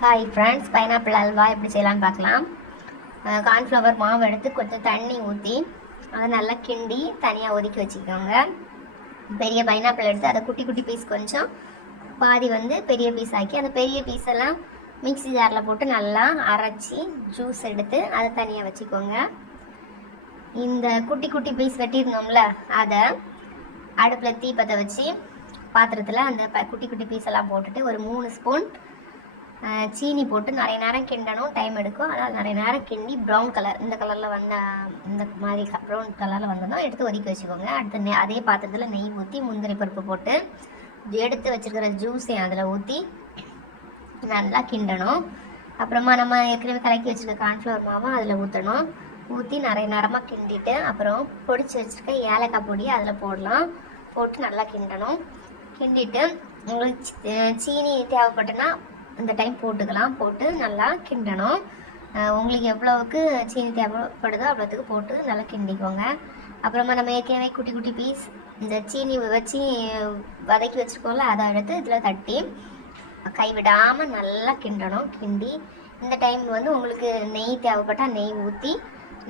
Hi friends, pineapple halwa எப்படி செய்யலான்னு பார்க்கலாம். கார்ன்ஃப்ளவர் மாவு எடுத்து கொஞ்சம் தண்ணி ஊற்றி அதை நல்லா கிண்டி தனியாக ஒதுக்கி வச்சுக்கோங்க. பெரிய பைனாப்பிள் எடுத்து அதை குட்டி குட்டி பீஸ் கொஞ்சம் பாதி பெரிய பீஸ் ஆக்கி அந்த பெரிய பீஸெல்லாம் மிக்ஸி ஜாரில் போட்டு நல்லா அரைச்சி ஜூஸ் எடுத்து அதை தனியாக வச்சுக்கோங்க. இந்த குட்டி குட்டி பீஸ் வெட்டியிருந்தோம்ல, அதை அடுப்பில் தீப்பற்ற வச்சு பாத்திரத்தில் அந்த குட்டி குட்டி பீஸ் எல்லாம் போட்டுட்டு ஒரு 3 ஸ்பூன் சீனி போட்டு நிறைய நேரம் கிண்டணும், டைம் எடுக்கும். அதனால் நிறைய நேரம் கிண்டி ப்ரௌன் கலர் இந்த மாதிரி ப்ரௌன் கலரில் வந்ததும் எடுத்து ஒதுக்கி வச்சுக்கோங்க. அடுத்து அதே பாத்திரத்தில் நெய் ஊற்றி முந்திரி பருப்பு போட்டு எடுத்து வச்சுருக்கிற ஜூஸையும் அதில் ஊற்றி நல்லா கிண்டணும். அப்புறமா நம்ம ஏற்கனவே கலக்கி வச்சுருக்க கார்ன்ஃப்ளவர் மாவும் அதில் ஊற்றணும். ஊற்றி நிறைய நேரமாக கிண்டிட்டு அப்புறம் பொடிச்சு வச்சுருக்க ஏலக்காய் பொடியை அதில் போடலாம். போட்டு நல்லா கிண்டணும். கிண்டிட்டு உங்களுக்கு சீனி தேவைப்பட்டுன்னா இந்த டைம் போட்டுக்கலாம். போட்டு நல்லா கிண்டணும். உங்களுக்கு எவ்வளவுக்கு சீனி தேவைப்படுதோ அவ்வளோத்துக்கு போட்டு நல்லா கிண்டிக்கோங்க. அப்புறமா நம்ம ஏற்கனவே குட்டி குட்டி பீஸ் இந்த சீனி வச்சு வதக்கி வச்சுருக்கோம்ல, அதை எடுத்து இதில் தட்டி கைவிடாமல் நல்லா கிண்டணும். கிண்டி இந்த டைம் உங்களுக்கு நெய் தேவைப்பட்டால் நெய் ஊற்றி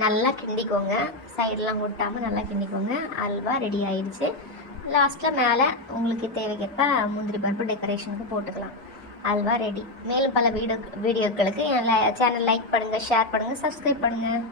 நல்லா கிண்டிக்கோங்க. சைடெலாம் ஒட்டாமல் நல்லா கிண்டிக்கோங்க. அல்வா ரெடி ஆயிடுச்சு. லாஸ்ட்டில் மேலே உங்களுக்கு தேவைக்கேற்ப முந்திரி பருப்பு டெக்கரேஷனுக்கு போட்டுக்கலாம். அல்வா ரெடி. மேலும் பல வீடியோக்களுக்கு என் சேனல் லைக் பண்ணுங்கள், ஷேர் பண்ணுங்கள், சப்ஸ்கிரைப் பண்ணுங்கள்.